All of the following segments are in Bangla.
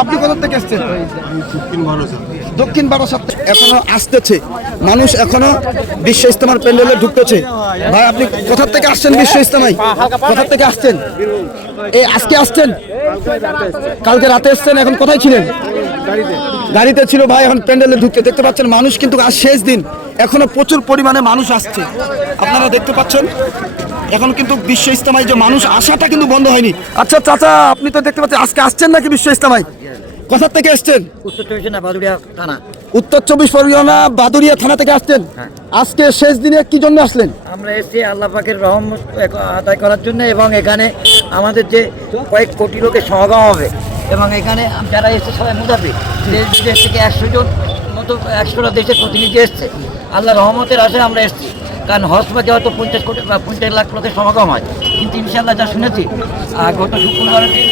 আপনি কোথা থেকে এসেছেন? দক্ষিণ বারাসাত এখনো আসতেছে মানুষ, এখনো বিশ্ব ইজতেমার প্যান্ডেলে ঢুকতেছে। ভাই আপনি কোথা থেকে আসছেন? বিশ্ব ইজতেমায় কোথা থেকে আসছেন? এই আজকে আসছেন, কালকে রাতে এসছেন, এখন কোথায় ছিলেন? গাড়িতে ছিল ভাই। এখন প্যান্ডেলে ঢুকতে দেখতে পাচ্ছেন মানুষ, কিন্তু আজ শেষ দিন, এখনো প্রচুর পরিমাণে মানুষ আসছে, আপনারা দেখতে পাচ্ছেন। এখন কিন্তু বিশ্ব ইজতেমায় যে মানুষ আসাটা কিন্তু বন্ধ হয়নি। আচ্ছা চাচা, আপনি তো দেখতে পাচ্ছেন আজকে আসছেন নাকি বিশ্ব ইজতেমায়? কোথা থেকে এসছেন? উত্তর 24 পরগনা বাদুড়িয়া থানা থেকে আসছেন। আজকে শেষ দিনে কি জন্য আসলেন? আমরা এসেছি আল্লাহ পাকের রহমত আদায় করার জন্য, এবং এখানে আমাদের যে কয়েক কোটি লোকের সমাগম হবে, এবং এখানে যারা এসছে সবাই মুদাফির, দেশ বিদেশ থেকে 100 জন মতো 100টা দেশের প্রতিনিধি এসছে। আল্লাহ রহমতের আশায় আমরা এসেছি, কারণ হজ বা যাওয়া তো 50 কোটি বা 50 লাখ লোকের সমাগম হয়। কিন্তু ইনশাল্লাহ যা শুনেছি, গত শুক্রবারের দিন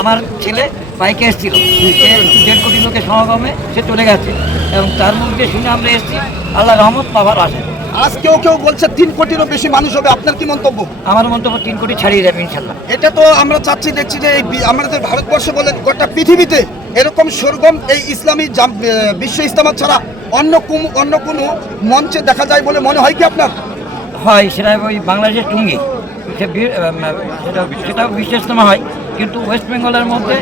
আমার ছেলে বাইকে এসেছিল, সে 1.5 কোটি লোকের সমাগমে সে চলে গেছে, এবং তার মুখে শুনে আমরা এসেছি আল্লাহ রহমত পাওয়ার আশায়। আজ কেউ কেউ বলছে 3 কোটিরও বেশি মানুষ হবে, আপনার কি মন্তব্য? আমার মন্তব্য 3 কোটি ছাড়িয়ে যাবে ইনশাল্লাহ। এটা তো আমরা চাচ্ছি, দেখছি যে আমাদের ভারতবর্ষে বলেন গোটা পৃথিবীতে এরকম সরগম এই ইসলামী বিশ্ব ইজতেমা ছাড়া অন্য কোনো মঞ্চে দেখা যায় বলে মনে হয় কি আপনার? হয় সেটা ওই বাংলাদেশের টুঙ্গি, সেটাও বিশ্ব ইজতেমা হয়, কিন্তু ওয়েস্ট বেঙ্গলের মধ্যে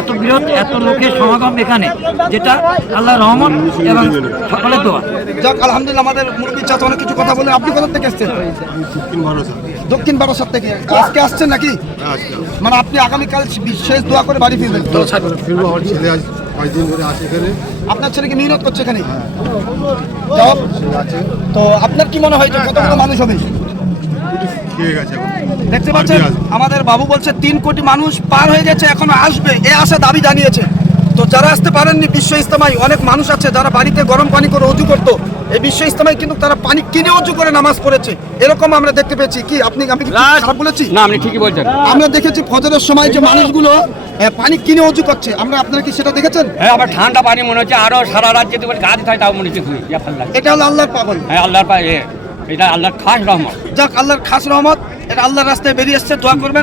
এত বৃহৎ এত লোকের সমাগম এখানে, যেটা আল্লাহ রহমত এবং সকলের দোয়া। যাক আলহামদুলিল্লাহ, আমাদের মুরব্বী চাচা অনেক কিছু কথা বলে। আপনি কোথা থেকে এসেছেন? দক্ষিণ বারাসাত থেকে। আজকে আসছেন নাকি? মানে আপনি আগামীকাল শেষ দোয়া করে বাড়ি ফিরবেন? আমার ছেলে আজ 5 দিন ধরে আছে এখানে। আপনার ছেলে কি মেহনত করছে এখানে? তো আপনার কি মনে হয় যে কতগুলো মানুষ হবে? দেখতে পাচ্ছেন আমাদের বাবু বলছে 3 কোটি মানুষ পার হয়ে গেছে, এখনো আসবে, এ আশা দাবি জানিয়েছে। তো যারা আসতে পারেননি বিশ্ব ইজতেমায়, অনেক মানুষ আছে যারা বাড়িতে গরম পানি করে অজু করতো, এই বিশ্ব ইজতেমায় কিন্তু তারা পানি কিনে অজু করে নামাজ পড়েছে, এরকম আমরা দেখতে পেয়েছি। কি আমি কি খারাপ বলেছি? না, আপনি ঠিকই বলছেন। আমরা দেখেছি ফজরের সময় যে মানুষগুলো পানি কিনে অজু করছে, আপনারা কি সেটা দেখেছেন? হ্যাঁ, আবার ঠান্ডা পানি মনে হচ্ছে, আরো সারা রাত যদি গা দিতে হয় তাও মনে হচ্ছে খুবই ভালো লাগে। এটা হলো আল্লাহর পাগল। হ্যাঁ, আল্লাহর পায়ে এটা আল্লাহর খাস রহমত। যাক আল্লাহর খাস রহমত, এটা আল্লাহর রাস্তায় বেরিয়ে এসছে, দোয়া করবেন।